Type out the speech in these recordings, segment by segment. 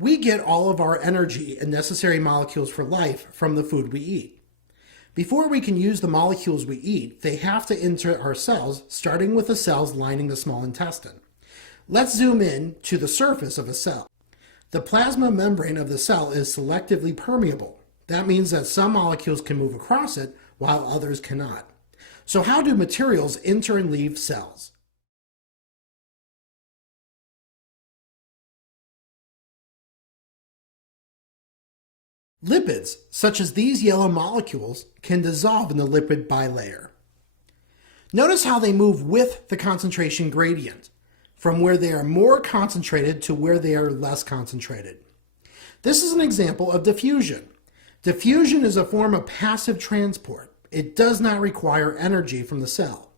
We get all of our energy and necessary molecules for life from the food we eat. Before we can use the molecules we eat, they have to enter our cells, starting with the cells lining the small intestine. Let's zoom in to the surface of a cell. The plasma membrane of the cell is selectively permeable. That means that some molecules can move across it while others cannot. So how do materials enter and leave cells? Lipids, such as these yellow molecules, can dissolve in the lipid bilayer. Notice how they move with the concentration gradient, from where they are more concentrated to where they are less concentrated. This is an example of diffusion. Diffusion is a form of passive transport. It does not require energy from the cell.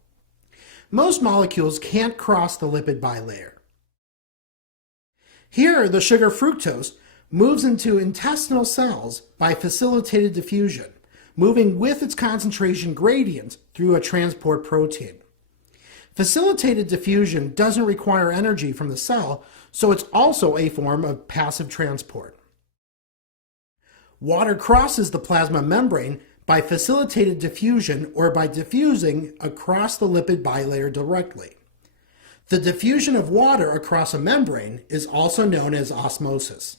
Most molecules can't cross the lipid bilayer. Here, the sugar fructose moves into intestinal cells by facilitated diffusion, moving with its concentration gradient through a transport protein. Facilitated diffusion doesn't require energy from the cell, so it's also a form of passive transport. Water crosses the plasma membrane by facilitated diffusion or by diffusing across the lipid bilayer directly. The diffusion of water across a membrane is also known as osmosis.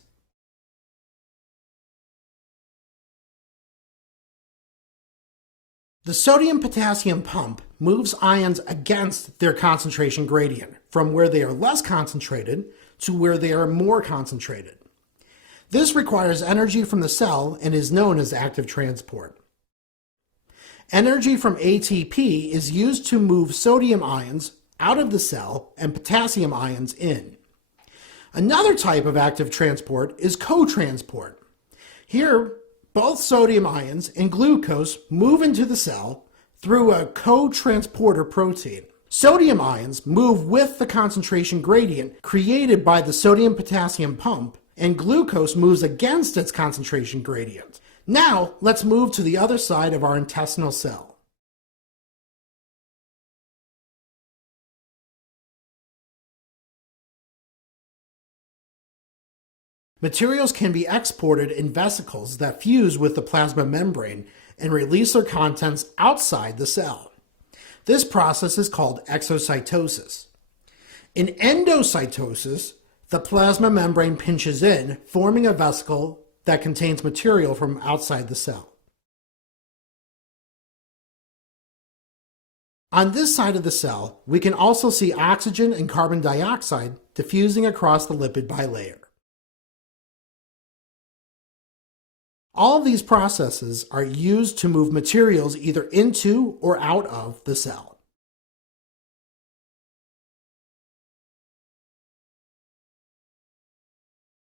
The sodium-potassium pump moves ions against their concentration gradient, from where they are less concentrated to where they are more concentrated. This requires energy from the cell and is known as active transport. Energy from ATP is used to move sodium ions out of the cell and potassium ions in. Another type of active transport is co-transport. Here, both sodium ions and glucose move into the cell through a co-transporter protein. Sodium ions move with the concentration gradient created by the sodium-potassium pump, and glucose moves against its concentration gradient. Now, let's move to the other side of our intestinal cell. Materials can be exported in vesicles that fuse with the plasma membrane and release their contents outside the cell. This process is called exocytosis. In endocytosis, the plasma membrane pinches in, forming a vesicle that contains material from outside the cell. On this side of the cell, we can also see oxygen and carbon dioxide diffusing across the lipid bilayer. All of these processes are used to move materials either into or out of the cell.